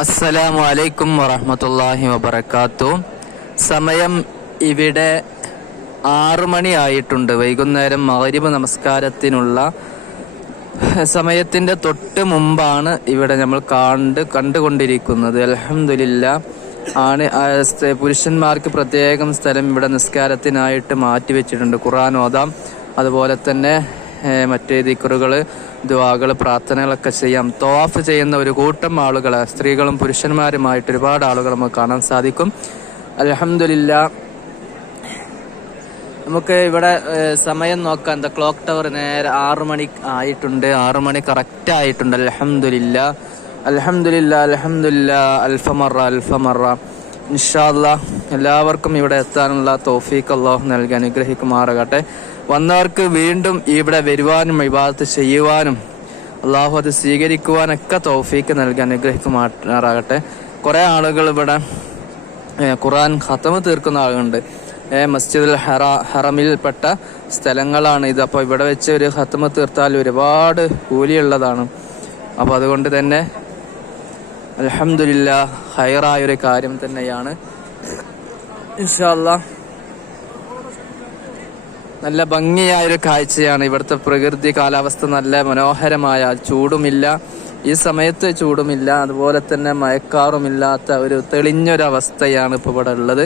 അസ്സലാമു അലൈക്കും വറഹമത്തല്ലാഹി വബർക്കാത്തു സമയം ഇവിടെ ആറു മണിയായിട്ടുണ്ട്. വൈകുന്നേരം മകരിബ് നമസ്കാരത്തിനുള്ള സമയത്തിന്റെ തൊട്ട് മുമ്പാണ് ഇവിടെ നമ്മൾ കണ്ട് കണ്ടുകൊണ്ടിരിക്കുന്നത്. അലഹമില്ല ആണ് പുരുഷന്മാർക്ക് പ്രത്യേകം സ്ഥലം ഇവിടെ നിസ്കാരത്തിനായിട്ട് മാറ്റി വെച്ചിട്ടുണ്ട് ഖുർആൻ ഓതാം അതുപോലെ തന്നെ മറ്റ് ദിക്കറുകൾ ദുവാകൾ പ്രാർത്ഥനകളൊക്കെ ചെയ്യാം. തോഫ് ചെയ്യുന്ന ഒരു കൂട്ടം ആളുകൾ സ്ത്രീകളും പുരുഷന്മാരുമായിട്ട് ഒരുപാട് ആളുകൾ നമുക്ക് കാണാൻ സാധിക്കും. അലഹമില്ല നമുക്ക് ഇവിടെ സമയം നോക്കാം. എന്താ ക്ലോക്ക് ടവർ നേരെ ആറു മണി ആയിട്ടുണ്ട്. ആറു മണി കറക്റ്റ് ആയിട്ടുണ്ട്. അലഹമില്ല അലഹമില്ല അലഹമില്ല അൽഫമറ അൽഫമറ. ഇൻഷാല്ല എല്ലാവർക്കും ഇവിടെ എത്താനുള്ള തോഫീക്ക് അള്ളാഹു നൽകി അനുഗ്രഹിക്കുമാറാകട്ടെ. വന്നവർക്ക് വീണ്ടും ഇവിടെ വരുവാനും വിവാദത്ത് ചെയ്യുവാനും അള്ളാഹു അത് സ്വീകരിക്കുവാനൊക്കെ തോഫീക്ക് നൽകി അനുഗ്രഹിക്കുമാറാകട്ടെ. കുറേ ആളുകൾ ഇവിടെ ഖുറാൻ ഖത്തമ് തീർക്കുന്ന ആളുണ്ട് മസ്ജിദുൽ ഹറ ഹറമിൽപ്പെട്ട സ്ഥലങ്ങളാണ് ഇത്. അപ്പോൾ ഇവിടെ വെച്ച് ഒരു ഖത്തമ് തീർത്താൽ ഒരുപാട് കൂലിയുള്ളതാണ്. അപ്പോൾ അതുകൊണ്ട് തന്നെ അലഹമില്ല ഹൈറായ ഒരു കാര്യം തന്നെയാണ്. ഇൻഷാല്ലാ നല്ല ഭംഗിയായ ഒരു കാഴ്ചയാണ് ഇവിടുത്തെ പ്രകൃതി കാലാവസ്ഥ നല്ല മനോഹരമായ ചൂടുമില്ല ഈ സമയത്ത് ചൂടുമില്ല അതുപോലെ തന്നെ മയക്കാറുമില്ലാത്ത ഒരു തെളിഞ്ഞൊരവസ്ഥയാണ് ഇപ്പോൾ ഇവിടെ ഉള്ളത്.